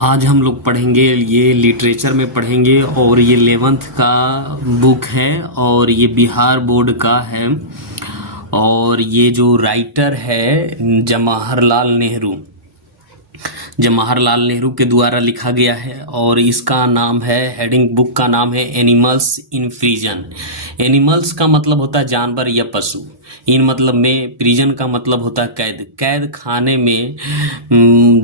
आज हम लोग पढ़ेंगे, ये लिटरेचर में पढ़ेंगे और ये 11th का बुक है और ये बिहार बोर्ड का है। और ये जो राइटर है जवाहरलाल नेहरू, जवाहरलाल नेहरू के द्वारा लिखा गया है और इसका नाम है, हेडिंग बुक का नाम है एनिमल्स इन प्रिजन। एनिमल्स का मतलब होता है जानवर या पशु, इन मतलब में प्रिजन का मतलब होता है कैद, कैद खाने में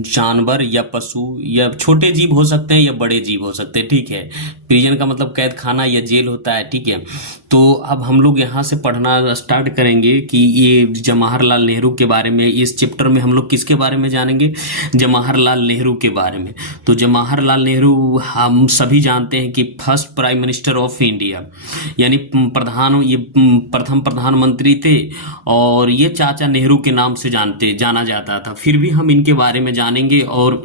जानवर या पशु या छोटे जीव हो सकते हैं या बड़े जीव हो सकते हैं, ठीक है। प्रिजन का मतलब कैद खाना या जेल होता है, ठीक है। तो अब हम लोग यहाँ से पढ़ना स्टार्ट करेंगे कि ये जवाहरलाल नेहरू के बारे में, इस चैप्टर में हम लोग किसके बारे में जानेंगे, जवाहरलाल नेहरू के बारे में। तो जवाहरलाल नेहरू हम सभी जानते हैं कि first prime minister of India, यानी ये प्रथम प्रधानमंत्री थे और ये चाचा नेहरू के नाम से जाना जाता था। फिर भी हम इनके बारे में जानेंगे और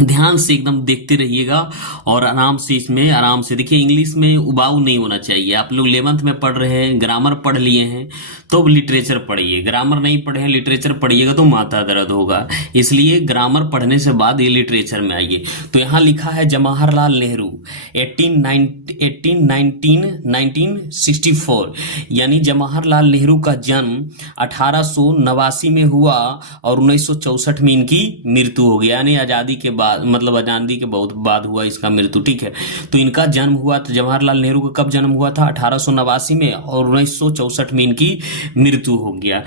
ध्यान से एकदम देखते रहिएगा और आराम से इसमें आराम से देखिए। इंग्लिश में उबाऊ नहीं होना चाहिए। आप लोग 11th में पढ़ रहे हैं, ग्रामर पढ़ लिए हैं तो लिटरेचर पढ़िए, ग्रामर नहीं पढ़े हैं लिटरेचर पढ़िएगा तो माथा दर्द होगा। इसलिए ग्रामर पढ़ने से बाद ये लिटरेचर में आइए। तो यहाँ लिखा है जवाहरलाल नेहरू 1964, यानी जवाहरलाल नेहरू का जन्म 1889 में हुआ और 1964 में इनकी मृत्यु हो गई, यानी आज़ादी के बाद, मतलब आजादी के बहुत बाद हुआ इसका मृत्यु, ठीक है। तो इनका जन्म हुआ था, जवाहरलाल नेहरू का कब जन्म हुआ था, 1889 में, और 1964 में इनकी मृत्यु हो गया।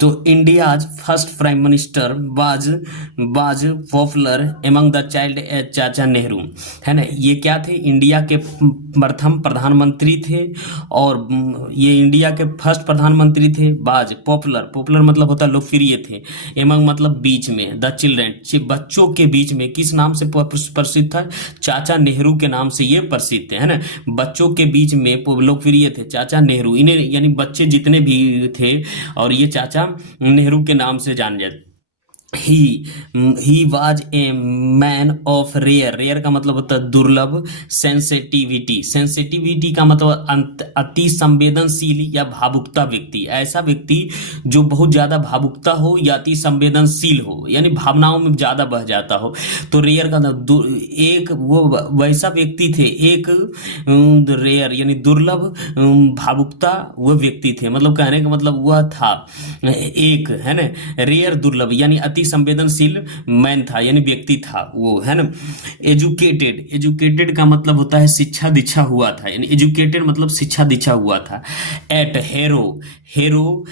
तो India's first prime minister was popular among the child as Chacha Nehru, है ना। ये क्या थे, इंडिया के प्रथम प्रधानमंत्री थे और ये इंडिया के फर्स्ट प्रधानमंत्री थे। बाज पॉपुलर मतलब होता है लोकप्रिय थे, एमंग मतलब बीच में, द चिल्ड्रेन बच्चों के बीच में, किस नाम से प्रसिद्ध था, चाचा नेहरू के नाम से ये प्रसिद्ध थे, है ना। बच्चों के बीच में लोकप्रिय थे चाचा नेहरू, इन्हें यानी बच्चे जितने भी थे और ये चाचा नेहरू के नाम से जाने जाते। He was a man of rare का मतलब होता है दुर्लभ, सेंसिटिविटी का मतलब अति संवेदनशील या भावुकता व्यक्ति, ऐसा व्यक्ति जो बहुत ज्यादा भावुकता हो या अति संवेदनशील हो, यानी भावनाओं में ज्यादा बह जाता हो। तो रेयर का एक वो वैसा व्यक्ति थे, एक रेयर यानी दुर्लभ भावुकता वो व्यक्ति थे, मतलब कहने का मतलब वह था एक, है ना, रेयर दुर्लभ यानी अति संवेदनशील मैन था, यानी व्यक्ति था वो, है ना। एजुकेटेड का मतलब होता है शिक्षा दीक्षा हुआ था, यानी एजुकेटेड मतलब शिक्षा दीक्षा हुआ था। एट हेरो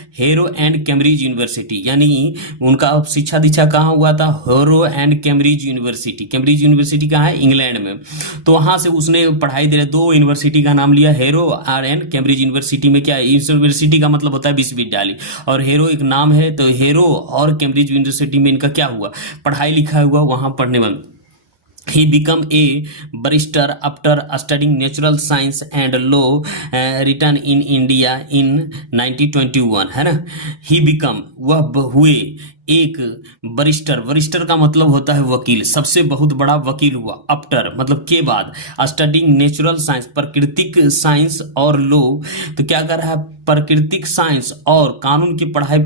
एंड कैम्ब्रिज यूनिवर्सिटी, यानी उनका शिक्षा दीक्षा कहाँ हुआ था, हेरो and Cambridge university. Cambridge university कहाँ है, इंग्लैंड में। तो वहां से उसने पढ़ाई दे रहे, दो यूनिवर्सिटी का नाम लिया, हेरो और एंड कैम्ब्रिज यूनिवर्सिटी में क्या है, यूनिवर्सिटी का मतलब होता है विश्वविद्यालय, और हेरो एक नाम है, तो हेरो और कैम्ब्रिज यूनिवर्सिटी में इनका क्या हुआ, पढ़ाई लिखा हुआ, वहां पढ़ने वाले। He became a barrister after studying natural science and law, written in India in 1921, है ना। He become वह हुए एक वरिष्ठर का मतलब होता है वकील, सबसे बहुत बड़ा वकील हुआ। आफ्टर मतलब के बाद, स्टडिंग नेचुरल साइंस प्राकृतिक साइंस और लो, तो क्या कर रहा है, प्राकृतिक साइंस और कानून की पढ़ाई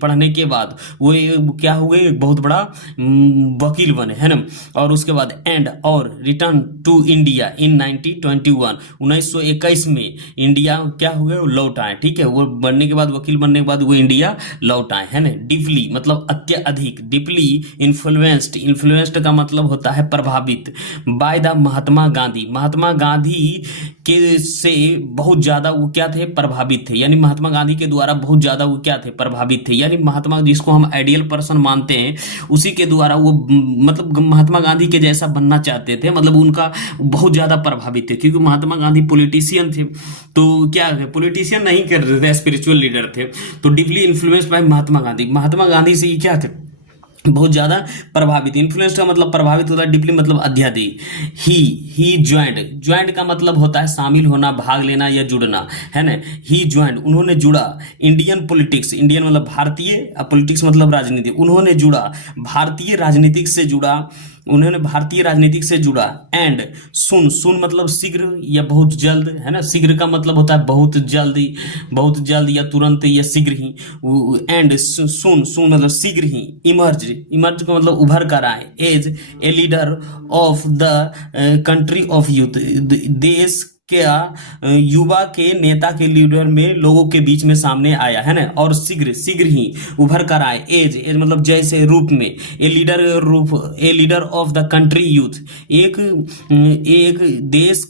पढ़ने के बाद वो क्या हुए, एक बहुत बड़ा वकील बने, है ना। और उसके बाद एंड और रिटर्न टू इंडिया इन 1921 में इंडिया क्या हुए, लौट आए, ठीक है। वो बनने के बाद, वकील बनने के बाद वो इंडिया लौट आए, है ना। डीपली मतलब अत्यधिक, डीपली इन्फ्लुएंस्ड का मतलब होता है प्रभावित, बाय द महात्मा गांधी के से बहुत ज्यादा वो क्या थे, प्रभावित थे, यानी महात्मा गांधी के द्वारा बहुत ज्यादा वो क्या थे, प्रभावित थे, यानी महात्मा जिसको हम आइडियल पर्सन मानते हैं उसी के द्वारा वो मतलब महात्मा गांधी के जैसा बनना चाहते थे, मतलब उनका बहुत ज्यादा प्रभावित थे, क्योंकि महात्मा गांधी पॉलिटिशियन थे। तो क्या है, पॉलिटिशियन नहीं कर रहे थे, स्पिरिचुअल लीडर थे। तो deeply influenced by Mahatma Gandhi से क्या थे, बहुत ज्यादा प्रभावित। इन्फ्लुएंस का मतलब प्रभावित होता है, डीपली मतलब अत्यधिक। ही ज्वाइंट का मतलब होता है शामिल होना, भाग लेना या जुड़ना, है ना। ही ज्वाइंट उन्होंने जुड़ा, इंडियन पॉलिटिक्स, इंडियन मतलब भारतीय, पॉलिटिक्स मतलब राजनीति, उन्होंने जुड़ा भारतीय राजनीतिक से जुड़ा उन्होंने भारतीय राजनीति से जुड़ा। एंड सुन, सुन मतलब शीघ्र या बहुत जल्द, है ना, शीघ्र का मतलब होता है बहुत जल्दी, बहुत जल्द या तुरंत या शीघ्र ही। एंड सुन, सुन मतलब शीघ्र ही। इमर्ज, इमर्ज का मतलब उभर कर आए। As a leader of the country of youth, देश क्या युवा के नेता के लीडर में लोगों के बीच में सामने आया, है ना। और शीघ्र, शीघ्र ही उभर कर आए। एज, एज मतलब जैसे, रूप में। ए लीडर, रूप, ए leader of the country youth, एक एक देश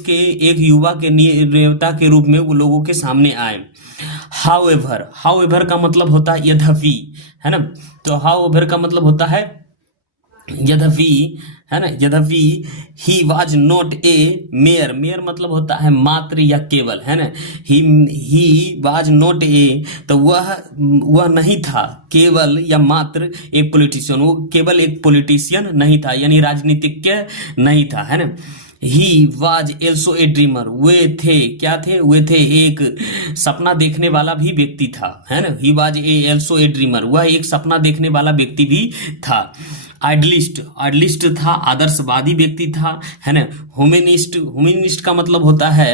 के एक युवा के नेता के रूप में वो लोगों के सामने आए। हाउएवर, हाउएवर का मतलब होता है यद्यपि, है ना। तो हाउएवर का मतलब होता है यद्यपि, है ना, यद्यपि। He was not a mayor, mayor मतलब होता है मात्र या केवल, है ना। ही वॉज नॉट ए, तो वह नहीं था केवल या मात्र एक पॉलिटिशियन, वो केवल एक पॉलिटिशियन नहीं था, यानी राजनीतिज्ञ नहीं था, है ना। He was also a dreamer, वे थे, क्या थे, वे थे एक सपना देखने वाला भी व्यक्ति था, है ना। He was A also a dreamer, वह एक सपना देखने वाला व्यक्ति भी था। आइडलिस्ट, आइडलिस्ट था, आदर्शवादी व्यक्ति था, है ना। ह्यूमनिस्ट, ह्यूमनिस्ट का मतलब होता है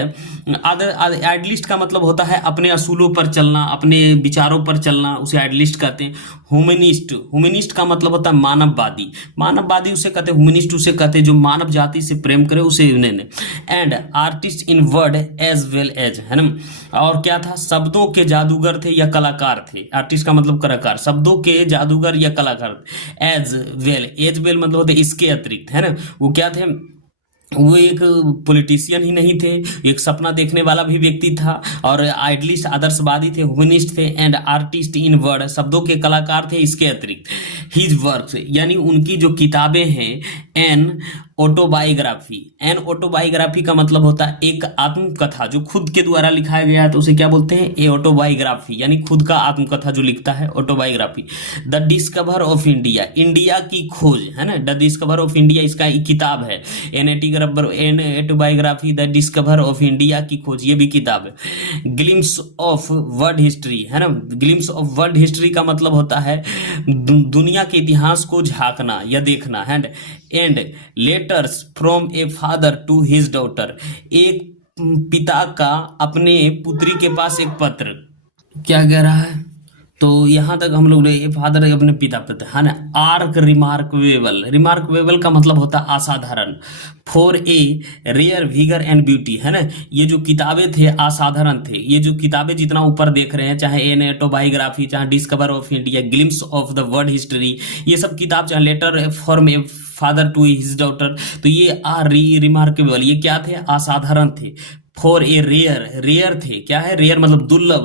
आइडलिस्ट का मतलब होता है अपने असूलों पर चलना, अपने विचारों पर चलना, उसे आइडलिस्ट कहते हैं। ह्यूमनिस्ट, ह्यूमनिस्ट का मतलब होता है मानववादी, मानववादी उसे कहते हैं, ह्यूमनिस्ट उसे कहते हैं जो मानव जाति से प्रेम करे, उसे। And artist in word as well as, है ना। और क्या था, शब्दों के जादूगर थे या कलाकार थे। आर्टिस्ट का मतलब कलाकार, शब्दों के जादूगर या कलाकार। एज वेल, एज वेल मतलब होते इसके अतिरिक्त, है ना। वो क्या थे, वो एक पॉलिटिशियन ही नहीं थे, एक सपना देखने वाला भी व्यक्ति था, और आइडलिस्ट आदर्शवादी थे, ह्यूमनिस्ट थे। एंड आर्टिस्ट इन वर्ड, शब्दों के कलाकार थे इसके अतिरिक्त। हिज वर्क्स, यानी उनकी जो किताबें हैं। एन ऑटोबायोग्राफी, एन ऑटोबायोग्राफी का मतलब होता है एक आत्मकथा जो खुद के द्वारा लिखाया गया है, तो उसे क्या बोलते हैं, ए ऑटोबायोग्राफी, यानी खुद का आत्मकथा जो लिखता है, autobiography. The discover of India, India की खोज, है ना। द डिस्कवर ऑफ इंडिया इसका एक किताब है। N autobiography, the discover of India की खोज, ये भी किताब है। ग्लिम्स ऑफ वर्ल्ड हिस्ट्री, है ना। ग्लिम्स ऑफ वर्ल्ड हिस्ट्री का मतलब होता है दुनिया के इतिहास को झांकना या देखना, है। And letters from a father to his daughter, एक पिता का अपने पुत्री के पास एक पत्र, क्या कह रहा है, तो यहाँ तक हम लोग ए फादर अपने पिता पर, है ना। आर्क रिमार्कवेबल, रिमार्कवेबल का मतलब होता है असाधारण। For a rare vigour and beauty, है ना। ये जो किताबें थे असाधारण थे, ये जो किताबें जितना ऊपर देख रहे हैं, चाहे एन ऑटोबायोग्राफी, चाहे discover of India, glimpse of the world history, ये सब किताब, चाहे letter from a father to his daughter, तो ये आर रिमार्केबल, ये क्या थे, असाधारण थे। फॉर ए रेयर, रेयर थे, क्या है, रेयर मतलब दुर्लभ,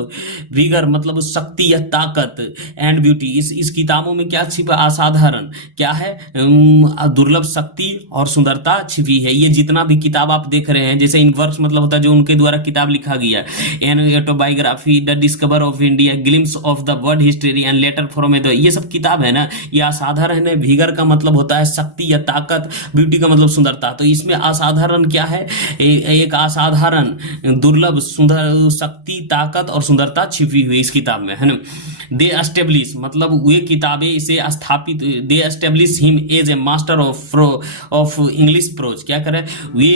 विगर मतलब शक्ति या ताकत, एंड ब्यूटी, इस किताबों में क्या छिपा, असाधारण, क्या है, दुर्लभ शक्ति और सुंदरता छिपी है। ये जितना भी किताब आप देख रहे हैं, जैसे इन वर्क्स मतलब होता है जो उनके द्वारा किताब लिखा गया, an autobiography, the discover of India, glimpse of the world history and letter from a, ये सब किताब है ना, ये असाधारण है। विगर का मतलब होता है शक्ति या ताकत, ब्यूटी का मतलब सुंदरता, तो इसमें असाधारण क्या है, एक असाधारण दुर्लभ सुंदर शक्ति, ताकत और सुंदरता छिपी हुई इस किताब में, है ना। दे एस्टेब्लिश मतलब वे किताबें इसे स्थापित, they establish him as a master of English prose, क्या करे, वे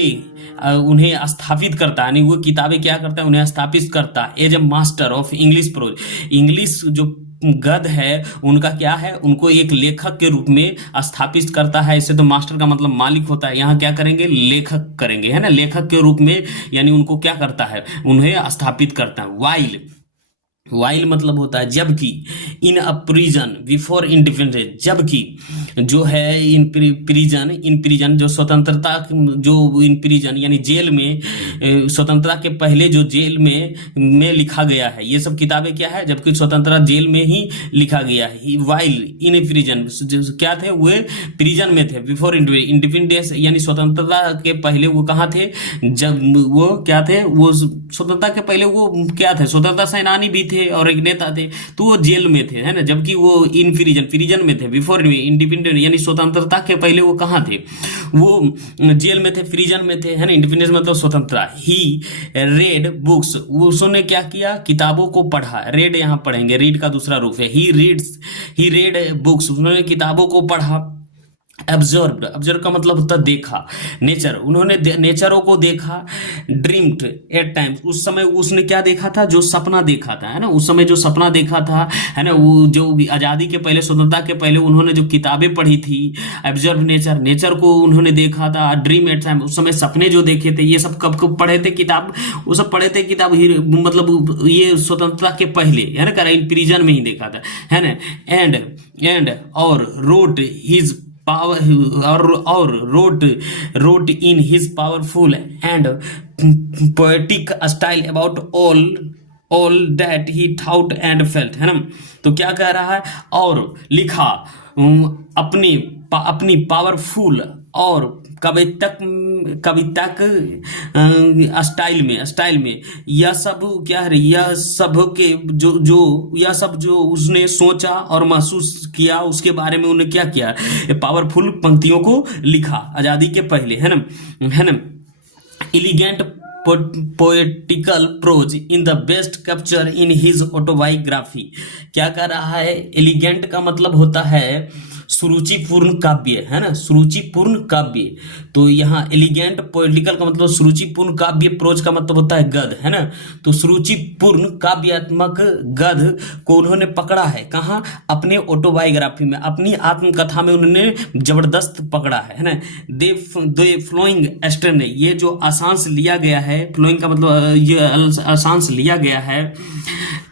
उन्हें स्थापित करता है, यानी वो किताबें क्या करता है, उन्हें स्थापित करता है as a master of English prose. English जो गद है उनका क्या है, उनको एक लेखक के रूप में स्थापित करता है। इससे तो मास्टर का मतलब मालिक होता है, यहाँ क्या करेंगे, लेखक करेंगे, है ना, लेखक के रूप में, यानी उनको क्या करता है, उन्हें स्थापित करता है। वाइल, वाइल मतलब होता है जबकि, इन अ प्रिजन बिफोर इंडिपेंडेंस, जबकि जो है इन प्रिजन, इन प्रिजन जो स्वतंत्रता, जो इन प्रिजन यानी जेल में, स्वतंत्रता के पहले जो जेल में लिखा गया है, ये सब किताबें क्या है, जबकि स्वतंत्रता जेल में ही लिखा गया है। वाइल इन प्रिजन, क्या थे, वे प्रिजन में थे, बिफोर इंडिपेंडेंस यानी स्वतंत्रता के पहले वो कहाँ थे, जब वो क्या थे, वो स्वतंत्रता के पहले वो क्या थे, स्वतंत्रता सेनानी भी थे और एक नेता थे, तो वो जेल में थे, है ना। जबकि वो इन प्रिजन में थे, बिफोर इंडिपेंडेंट यानी स्वतंत्रता के पहले वो कहाँ थे, वो जेल में थे, प्रिजन में थे, है ना। इंडिपेंडेंस मतलब स्वतंत्रता। ही रेड बुक्स, उसने क्या किया, किताबों को पढ़ा। रेड यहाँ पढ़ेंगे, रीड का दूसरा रूप है। ही रेड बुक्स, उन्होंने किताबों को पढ़ा। ऑब्जर्व्ड, ऑब्जर्व का मतलब होता है देखा, नेचर, उन्होंने नेचरों को देखा। ड्रीम्ड एट टाइम्स, उस समय उसने क्या देखा था, जो सपना देखा था, है ना, उस समय जो सपना देखा था, है ना, वो जो भी आज़ादी के पहले, स्वतंत्रता के पहले उन्होंने जो किताबें पढ़ी थी। ऑब्जर्व नेचर, नेचर को उन्होंने देखा था। ड्रीम एट टाइम, उस समय सपने जो देखे थे, ये सब कब कब पढ़े थे किताब, वो सब पढ़े थे किताब मतलब ये स्वतंत्रता के पहले, है ना, करा इन प्रिजन में ही देखा था, है ना। एंड और road his power, or wrote in his powerful and poetic style about all that he thought and felt, है ना। तो क्या कह रहा है, और लिखा अपनी पावरफुल और कवितक कवितक स्टाइल में यह सब क्या है, यह सब के जो यह सब जो उसने सोचा और महसूस किया, उसके बारे में उन्होंने क्या किया, पावरफुल पंक्तियों को लिखा आजादी के पहले, है ना, है ना। Elegant poetical prose in the best capture in his autobiography. क्या कर रहा है, एलिगेंट का मतलब होता है सुरुचिपूर्ण काव्य, है ना, सुरुचिपूर्ण काव्य। तो यहाँ एलिगेंट पोएटिकल का मतलब सुरुचिपूर्ण काव्य, प्रोज का मतलब होता है गद्य, है ना। तो सुरुचिपूर्ण काव्यात्मक गद्य को उन्होंने पकड़ा है कहाँ, अपने ऑटोबायोग्राफी में, अपनी आत्मकथा में उन्होंने जबरदस्त पकड़ा है ना। दे फ्लोइंग एस्टर्न, ये जो आसांस लिया गया है, फ्लोइंग का मतलब ये आसांस लिया गया है,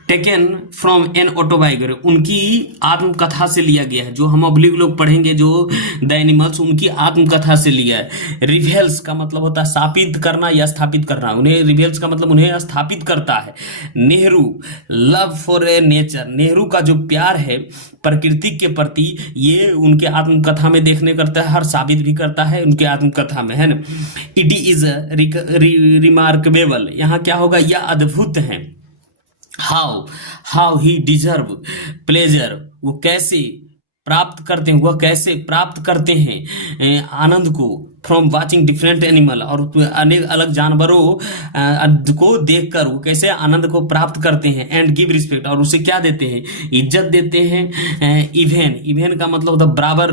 टेकन फ्रॉम एन ऑटोबायोग्राफी, उनकी आत्मकथा से लिया गया है, जो हम अभी लोग पढ़ेंगे जो द एनिमल्स, उनकी आत्मकथा से लिया है। रिवेल्स का मतलब होता है स्थापित करना या स्थापित करना, उन्हें रिवेल्स का मतलब उन्हें स्थापित करता है। Nehru love for a nature, Nehru का जो प्यार है प्रकृति के प्रति, ये उनके आत्मकथा में देखने करता है, हर साबित भी करता है उनके आत्मकथा में, है ना। इट इज रिमार्केबल, यहाँ क्या होगा, यह अद्भुत है। हाउ ही डिजर्व प्लेजर, वो कैसे प्राप्त करते हैं, वह कैसे प्राप्त करते हैं आनंद को, फ्रॉम वाचिंग डिफरेंट एनिमल, और अनेक अलग जानवरों को देखकर वो कैसे आनंद को प्राप्त करते हैं। एंड गिव रिस्पेक्ट, और उसे क्या देते हैं, इज्जत देते हैं। इवेन का मतलब होता है बराबर,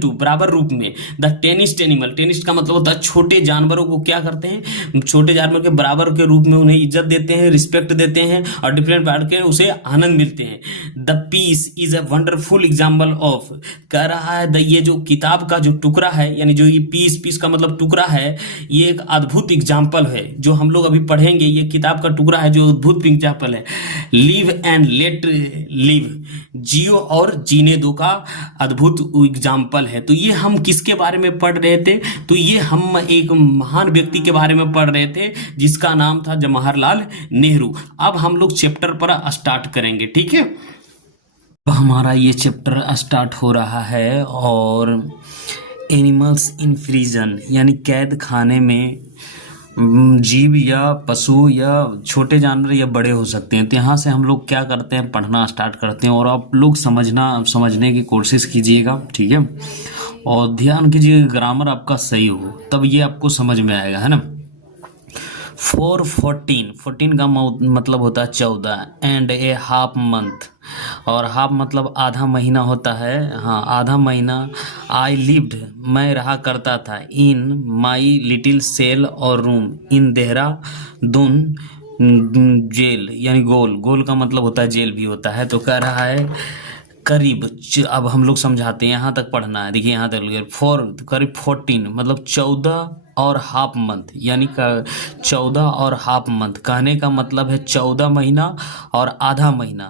टू बराबर रूप में। द टेनिस्ट एनिमल, टेनिस्ट का मतलब होता है छोटे जानवरों को क्या करते हैं, छोटे जानवर के बराबर के रूप में उन्हें इज्जत देते हैं, रिस्पेक्ट देते हैं, और डिफरेंट पार्ट के उसे आनंद मिलते हैं। The piece is a wonderful example of, कह रहा है ये जो किताब का जो टुकड़ा है, यानी जो पीस का मतलब टुकड़ा है, ये एक अद्भुत एग्जाम्पल है जो हम लोग अभी पढ़ेंगे, ये किताब का टुकड़ा है जो अद्भुत एग्जाम्पल है। लिव एंड लेट लिव, जियो और जीने दो का अद्भुत एग्जाम्पल है। तो ये हम किसके बारे में पढ़ रहे थे, तो ये हम एक महान व्यक्ति के बारे में पढ़ रहे थे जिसका नाम था जवाहरलाल नेहरू। अब हम लोग चैप्टर पर स्टार्ट करेंगे, ठीक है। अब हमारा ये चैप्टर स्टार्ट हो रहा है, और एनिमल्स इन प्रिजन, यानी कैद खाने में जीव या पशु या छोटे जानवर या बड़े हो सकते हैं। तो यहाँ से हम लोग क्या करते हैं, पढ़ना स्टार्ट करते हैं, और आप लोग समझने की कोशिश कीजिएगा, ठीक है। और ध्यान कीजिएगा ग्रामर आपका सही हो, तब ये आपको समझ में आएगा, है ना। 14 का मतलब होता है 14, एंड ए हाफ मंथ, और हाफ मतलब आधा महीना होता है, हाँ आधा महीना। आई लिव्ड, मैं रहा करता था, इन माई लिटिल सेल और रूम इन देहरादून जेल, यानी गोल का मतलब होता है जेल भी होता है। तो कह रहा है करीब, अब हम लोग समझाते हैं, यहाँ तक पढ़ना है, देखिए यहाँ तक करीब 14 मतलब 14 और हाफ मंथ, यानी 14 और हाफ मंथ, कहने का मतलब है 14 महीना और आधा महीना।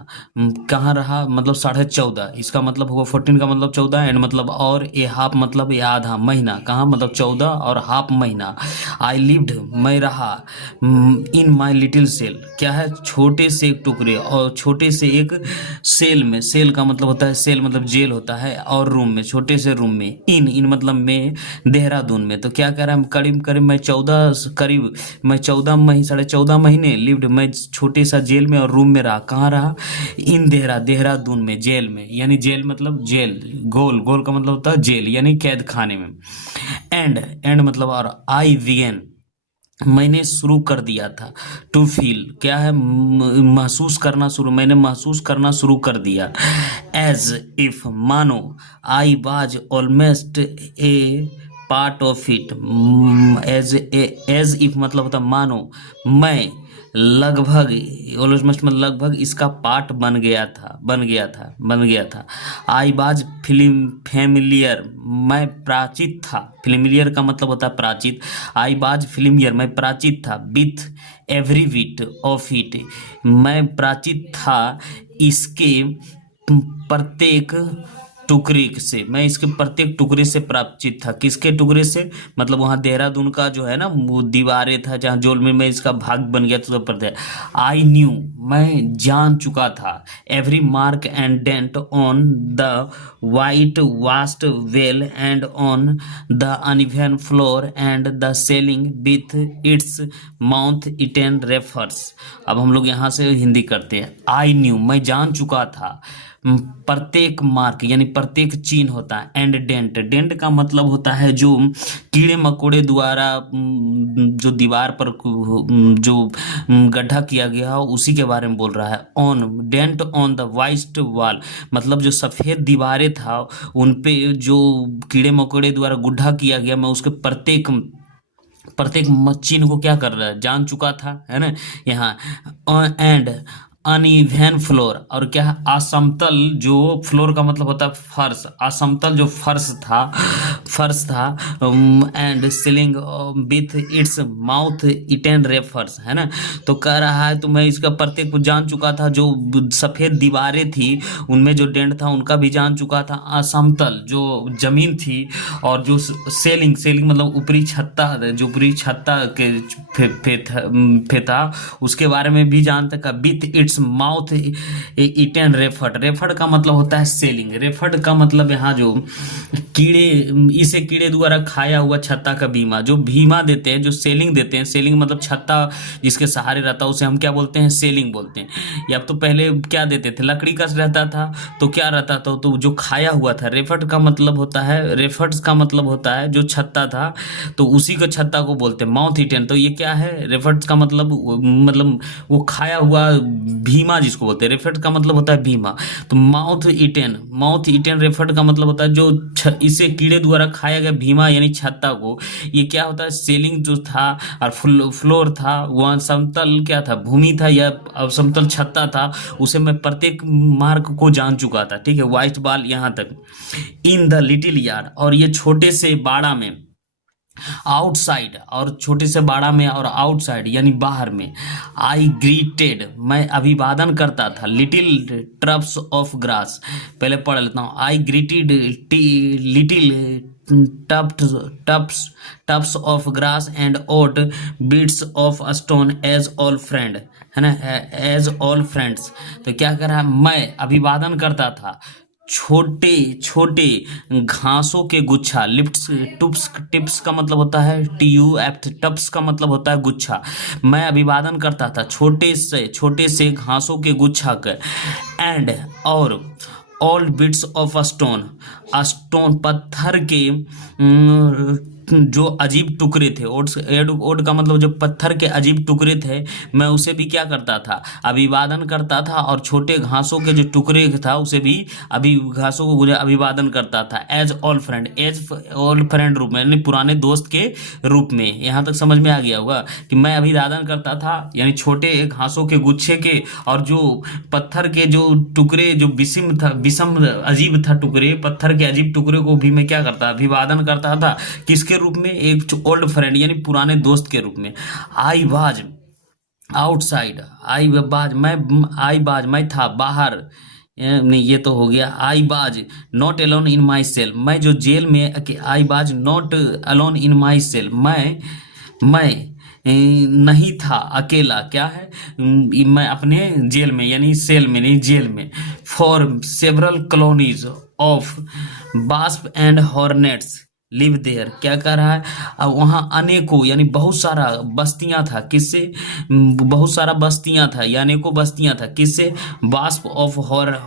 कहाँ रहा, मतलब 14.5, इसका मतलब होगा 14 का मतलब 14 एंड मतलब और ए हाफ मतलब ये आधा महीना, कहाँ मतलब 14 और हाफ महीना। आई लिव्ड, मैं रहा, इन माई लिटिल सेल, क्या है, छोटे से एक टुकड़े और छोटे से एक सेल में, सेल का मतलब होता है, सेल मतलब जेल होता है, और रूम में, छोटे से रूम में। इन मतलब में, देहरादून में। तो क्या कह रहा है, करीब मैं 14 महीने 14.5 महीने लिव्ड, मैं छोटे सा जेल में और रूम में रहा, कहाँ रहा, इन देहरादून में, जेल में, यानी जेल मतलब जेल, गोल का मतलब होता है जेल, यानी कैद खाने में। एंड मतलब और आई विगन, मैंने शुरू कर दिया था। टू फील क्या है, महसूस करना शुरू, मैंने महसूस करना शुरू कर दिया। एज इफ मानो, I was almost a part of it. As if मतलब होता मानो, मैं लगभग, ऑलमोस्ट मतलब लगभग इसका पार्ट बन गया था। आई वाज फिल्म फेमिलियर, मैं प्राचित था। फेमिलियर का मतलब होता है प्राचित। आई वाज फिल्मियर, मैं प्राचित था। With every bit of it, मैं प्राचित था इसके प्रत्येक टुकड़े से, मैं इसके प्रत्येक टुकड़े से परिचित था। किसके टुकड़े से, मतलब वहाँ देहरादून का जो है ना वो दीवारें था जहाँ जोल में मैं इसका भाग बन गया तो पर आई न्यू, मैं जान चुका था। Every mark and dent on the white vast well and on the uneven floor and the selling with its mouth eaten refers. अब हम लोग यहाँ से हिंदी करते हैं। आई न्यू, मैं जान चुका था। प्रत्येक मार्क यानी प्रत्येक चिन्ह होता है। एंड डेंट, डेंट का मतलब होता है जो कीड़े मकोड़े द्वारा जो दीवार पर जो गड्ढा किया गया हो उसी के बारे में बोल रहा है। On, dent on the white wall, मतलब जो सफ़ेद दीवारें था उन पे जो कीड़े मकोड़े द्वारा गुड्ढा किया गया, मैं उसके प्रत्येक चिन्ह को क्या कर रहा है, जान चुका था, है ना। यहाँ एंड अनइवन फ्लोर, और क्या है, असमतल जो फ्लोर का मतलब होता है फर्श, असमतल जो फर्श था। And ceiling with its mouth eaten refers, है ना। तो कह रहा है तो मैं इसका प्रत्येक को जान चुका था। जो सफ़ेद दीवारें थी उनमें जो डेंट था उनका भी जान चुका था। असमतल जो जमीन थी और जो सेलिंग मतलब ऊपरी छत्ता, जो ऊपरी छत्ता के था उसके बारे में भी जानता था। With its mouth eaten referred, referred का मतलब होता है सेलिंग। रेफर्ड का मतलब यहाँ जो इसे कीड़े द्वारा खाया हुआ छत्ता का बीमा, जो बीमा देते हैं, जो सेलिंग देते हैं। सेलिंग मतलब छत्ता जिसके सहारे रहता है उसे हम क्या बोलते हैं, सेलिंग बोलते हैं। या तो पहले क्या देते थे, लकड़ी का रहता था तो क्या रहता था, तो जो खाया हुआ था। रेफर्ड का मतलब होता है, रेफर्ड्स का मतलब होता है जो छत्ता था तो उसी को छत्ता को बोलते हैं। माउथ इटेन, तो ये क्या है, रेफर्ड्स का मतलब वो खाया हुआ भीमा जिसको बोलते हैं। रेफर्ड का मतलब होता है भीमा। तो माउथ इटेन रेफर्ड का मतलब होता है जो इसे कीड़े द्वारा खाया गया भीमा यानी छत्ता को। ये क्या होता है, सेलिंग जो था और फ्लोर था वह समतल क्या था, भूमि था या समतल छत्ता था, उसे मैं प्रत्येक मार्क को जान चुका था। ठीक है, व्हाइट बॉल यहाँ तक। इन द लिटिल यार्ड, और ये छोटे से बाड़ा में, आउटसाइड, और छोटे से बाड़ा में और आउटसाइड यानी बाहर में। आई ग्रीटेड, मैं अभिवादन करता था। लिटिल ट्रप्स ऑफ ग्रास, पहले पढ़ लेता हूँ। I greeted little tufts of grass and odd bits of stone as all friend, है ना, एज ऑल फ्रेंड्स। तो क्या कर रहा है, मैं अभिवादन करता था छोटे छोटे घासों के गुच्छा। टिप्स का मतलब होता है TUF, टप्स का मतलब होता है गुच्छा। मैं अभिवादन करता था छोटे से घासों के गुच्छा का। एंड और ऑल बिट्स ऑफ स्टोन पत्थर के जो अजीब टुकड़े थे। ओड का मतलब जो पत्थर के अजीब टुकड़े थे मैं उसे भी क्या करता था, अभिवादन करता था। और छोटे घासों के जो टुकड़े था उसे भी घासों को अभिवादन करता था। एज ऑल फ्रेंड रूप में, यानी पुराने दोस्त के रूप में। यहाँ तक समझ में आ गया होगा कि मैं अभिवादन करता था यानी छोटे घासों के गुच्छे के, और जो पत्थर के जो टुकड़े जो विषम अजीब था टुकड़े, पत्थर के अजीब टुकड़े को भी मैं क्या करता, अभिवादन करता था। किसके रूप में, एक ओल्ड फ्रेंड यानी पुराने दोस्त के रूप में। आई वाज आउटसाइड, आई बाज मैं था बाहर, नहीं ये तो हो गया। I was not alone in my cell, मैं जो जेल में, I was not alone in my cell, मैं नहीं था अकेला, क्या है, मैं अपने जेल में यानी सेल में नहीं जेल में। For several colonies of wasp and hornets live there, क्या कह रहा है, अब वहाँ अनेकों यानी बहुत सारा बस्तियां था, किससे, बहुत सारा बस्तियां था या अनेकों बस्तियां था, किससे, wasp of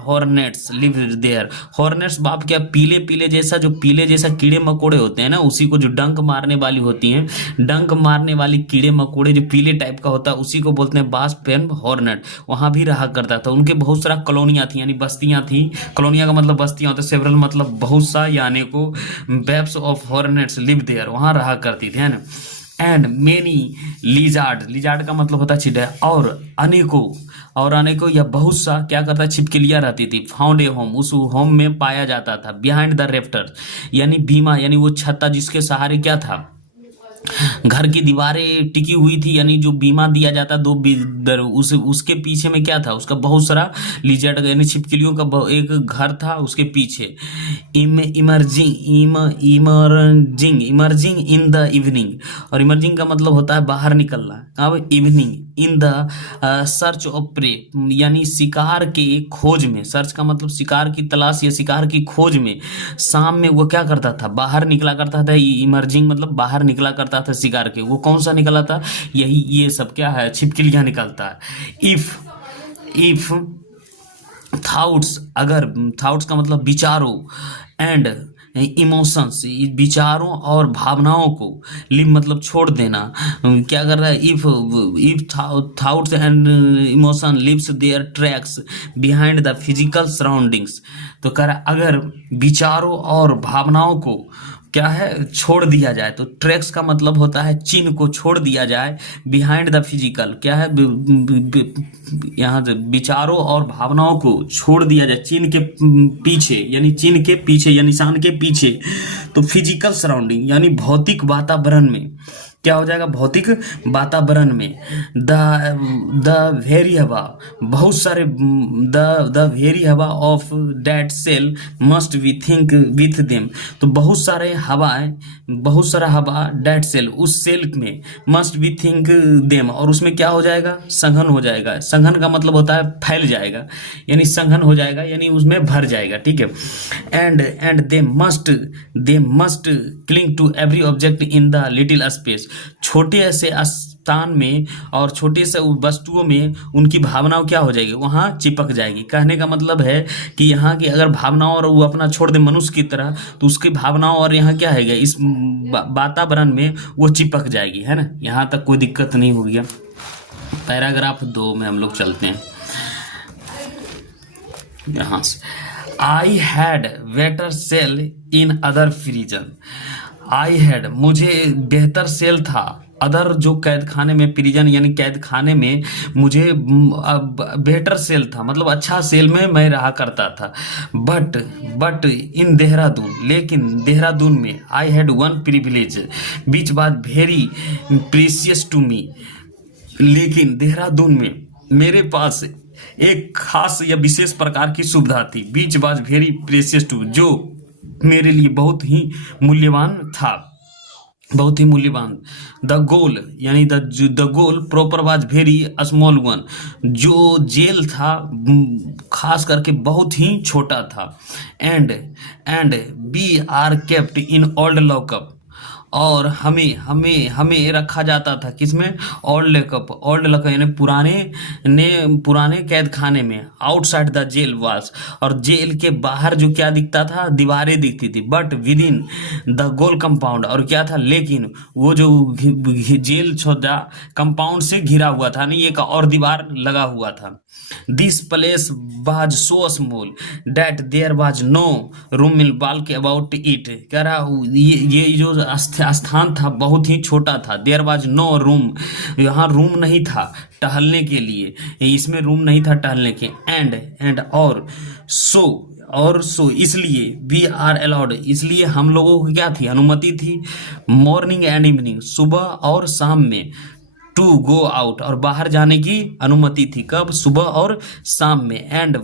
hornets live there. Hornets बाप क्या, पीले पीले जैसा, जो पीले जैसा कीड़े मकोड़े होते हैं ना, उसी को जो डंक मारने वाली होती हैं, डंक मारने वाली कीड़े मकोड़े जो पीले टाइप का होता है उसी को बोलते हैं वास्प एंड हॉर्नेट। वहाँ भी रहा करता था, उनके बहुत सारा कॉलोनियाँ थी यानी बस्तियाँ थी। कॉलोनिया का मतलब बस्तियाँ होते, सेवरल मतलब बहुत सा या अनेकों, webs of hornets live there, वहाँ रहा करती थी, है ना। एंड मेनी लिजार्ड, लिजार्ड का मतलब होता है चींटियाँ, और अनेकों या बहुत सा क्या करता है, छिपकलियाँ रहती थी। फाउंड ए होम, उस होम में पाया जाता था। बिहाइंड द रेफ्टर यानी बीमा यानी वो छत्ता जिसके सहारे क्या था, घर की दीवारें टिकी हुई थी, यानी जो बीमा दिया जाता उसके पीछे में क्या था, उसका बहुत सारा लिजर्ड यानी छिपकलियों का एक घर था उसके पीछे। इमर्जिंग इन द इवनिंग, और इमर्जिंग का मतलब होता है बाहर निकलना। अब evening in the search of prey यानी शिकार के खोज में, सर्च का मतलब शिकार की तलाश या शिकार की खोज में, शाम में वो क्या करता था, बाहर निकला करता था। इमर्जिंग मतलब बाहर निकला करता था शिकार के। वो कौन सा निकला था, यही ये सब क्या है, छिपकलियां निकलता है। इफ थाउट्स, अगर थाउट्स का मतलब विचारों, एंड इमोशंस विचारों और भावनाओं को, लिव मतलब छोड़ देना, क्या कर रहा है, if thoughts and emotion lives there tracks behind the physical surroundings, तो कह रहा है अगर विचारों और भावनाओं को क्या है छोड़ दिया जाए, तो ट्रैक्स का मतलब होता है चिन्ह को छोड़ दिया जाए। बिहाइंड द फिजिकल क्या है, यहाँ से विचारों और भावनाओं को छोड़ दिया जाए चिन्ह के पीछे, यानी चिन्ह के पीछे या निशान के पीछे, तो फिजिकल सराउंडिंग यानी भौतिक वातावरण में क्या हो जाएगा, भौतिक वातावरण में। द वेरी हवा, बहुत सारे द वेरी हवा of that cell must we think with them, तो बहुत सारे हवाएं, बहुत सारा हवा दैट सेल उस सेल में, मस्ट वी थिंक देम, और उसमें क्या हो जाएगा, संघन हो जाएगा। संघन का मतलब होता है फैल जाएगा, यानी संघन हो जाएगा यानी उसमें भर जाएगा, ठीक है। And they must cling to every object in the little space, छोटे से स्थान में और छोटे से वस्तुओं में उनकी भावनाओं क्या हो जाएगी, वहाँ चिपक जाएगी। कहने का मतलब है कि यहाँ की अगर भावनाओं और वो अपना छोड़ दे मनुष्य की तरह, तो उसकी भावनाओं और यहाँ क्या है, इस वातावरण में वो चिपक जाएगी, है ना। यहाँ तक कोई दिक्कत नहीं हो गया। पैराग्राफ 2 में हम लोग चलते हैं यहाँ से। I had better cell in other prison, I had मुझे बेहतर सेल था, अदर जो कैद खाने में, प्रिजन यानी कैद खाने में मुझे बेहतर सेल था, मतलब अच्छा सेल में मैं रहा करता था। बट इन देहरादून, लेकिन देहरादून में, I had one privilege which was very precious to me, लेकिन देहरादून में मेरे पास एक खास या विशेष प्रकार की सुविधा थी। Which was very precious to, जो मेरे लिए बहुत ही मूल्यवान था, बहुत ही मूल्यवान। द गोल यानी the goal proper was very small one, जो जेल था खास करके बहुत ही छोटा था। And we are kept in old lockup, और हमें रखा जाता था किसमें, ओल्ड लॉकअप यानी पुराने कैद खाने में। आउटसाइड द जेल वाल्स, और जेल के बाहर जो क्या दिखता था, दीवारें दिखती थी। But with in the goal compound, और क्या था, लेकिन वो जो जेल छोटा कंपाउंड से घिरा हुआ था, नहीं एक और दीवार लगा हुआ था। This place was so small that there was no room in बाल्क अबाउट इट, कह रहा ये जो स्थान था बहुत ही छोटा था। देयर वाज नो रूम, यहाँ रूम नहीं था टहलने के लिए, इसमें रूम नहीं था टहलने के। एंड और सो इसलिए वी आर अलाउड, इसलिए हम लोगों को क्या थी, अनुमति थी। मॉर्निंग एंड इवनिंग, सुबह और शाम में। टू गो आउट, और बाहर जाने की अनुमति थी, कब, सुबह और शाम में। एंड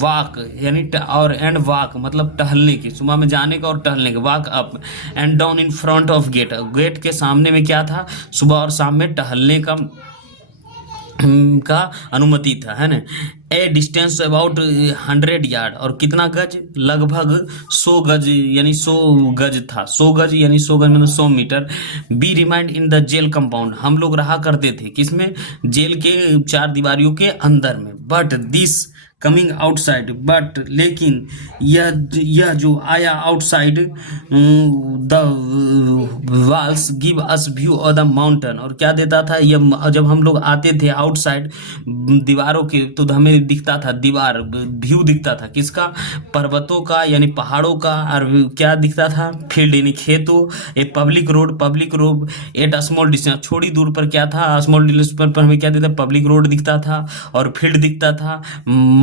वॉक यानी एंड वॉक मतलब टहलने की, सुबह में जाने का और टहलने का। Walk up and down in front of gate, gate के सामने में क्या था, सुबह और शाम में टहलने का का अनुमति था, है ना। ए डिस्टेंस अबाउट 100 यार्ड, और कितना गज, लगभग 100 गज, यानी 100 गज था, 100 गज यानी 100 गज मतलब 100 metre. We remained in the jail compound, हम लोग रहा करते थे किसमें, जेल के चार दीवारियों के अंदर में। But this coming outside, but लेकिन यह जो आया outside the walls give us view of the mountain, और क्या देता था यह, जब हम लोग आते थे आउटसाइड दीवारों के, तो हमें दिखता था दीवार, व्यू दिखता था किसका, पर्वतों का यानी पहाड़ों का, और क्या दिखता था, फील्ड यानी खेतों, a public road at small distance, थोड़ी दूर पर क्या था, स्मॉल डिस्टेंस पर हमें क्या दिखता, पब्लिक रोड दिखता था, और फील्ड दिखता था,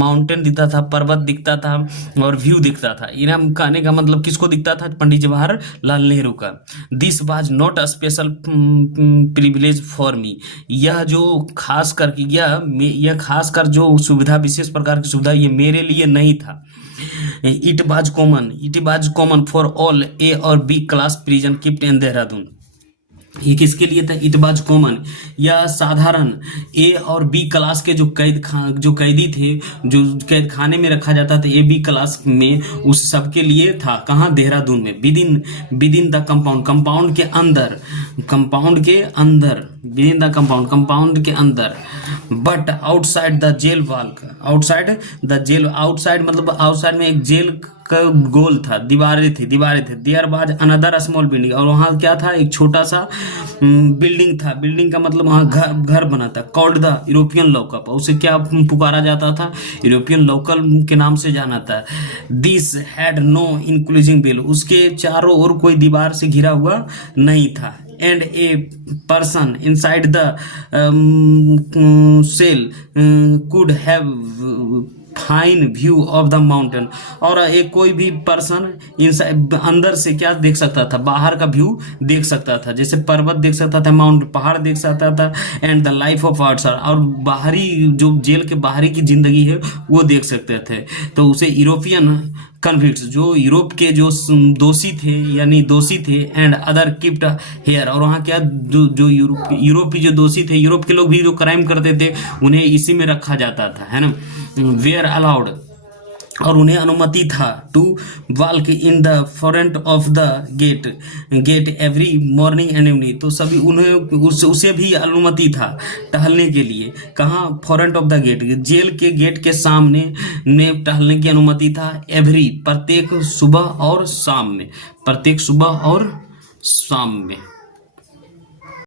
माउंटेन दिखता था, पर्वत दिखता था, और व्यू दिखता था। इनाम कहने का मतलब किसको दिखता था, पंडित जवाहरलाल नेहरू का। This was not a special privilege for me, यह जो खास कर यह खास कर जो सुविधा, विशेष प्रकार की सुविधा, ये मेरे लिए नहीं था। It was common for all A और B class prison kept in Dehradun, ये किसके लिए था, इट वाज कॉमन, यह साधारण ए और बी क्लास के जो कैदी थे, जो कैद खाने में रखा जाता था ए बी क्लास में, उस सब के लिए था। कहाँ, देहरादून में। विदिन द कंपाउंड के अंदर, विदिन द कंपाउंड के अंदर। But outside the jail wall, outside मतलब आउटसाइड में एक जेल का गोल था, दीवारें थे। There was another small building, और वहाँ क्या था, एक छोटा सा बिल्डिंग था। बिल्डिंग का मतलब वहाँ घर बना था। कॉल्ड द यूरोपियन लॉकअप, उसे क्या पुकारा जाता था, यूरोपियन लॉकअप के नाम से जाना था। This had no enclosing wall, उसके चारों ओर कोई दीवार से घिरा हुआ नहीं था। And a person inside the cell could have fine view of the mountain, और एक कोई भी पर्सन अंदर से क्या देख सकता था, बाहर का व्यू देख सकता था, जैसे पर्वत देख सकता था, पहाड़ देख सकता था। And the life of outside, और बाहरी जो जेल के बाहरी की जिंदगी है वो देख सकते थे। तो उसे यूरोपियन कन्विक्ट्स, जो यूरोप के जो दोषी थे, एंड अदर कीप्ड हेयर, और वहाँ क्या जो यूरोप की जो दोषी थे, यूरोप के लोग भी जो क्राइम करते थे, उन्हें इसी में रखा जाता था, है ना। वेयर अलाउड, और उन्हें अनुमति था to walk in the front of the gate every morning and evening, तो सभी उन्हें उसे भी अनुमति था टहलने के लिए। कहाँ, front of the gate, jail के गेट के सामने में टहलने की अनुमति था। प्रत्येक सुबह और शाम में।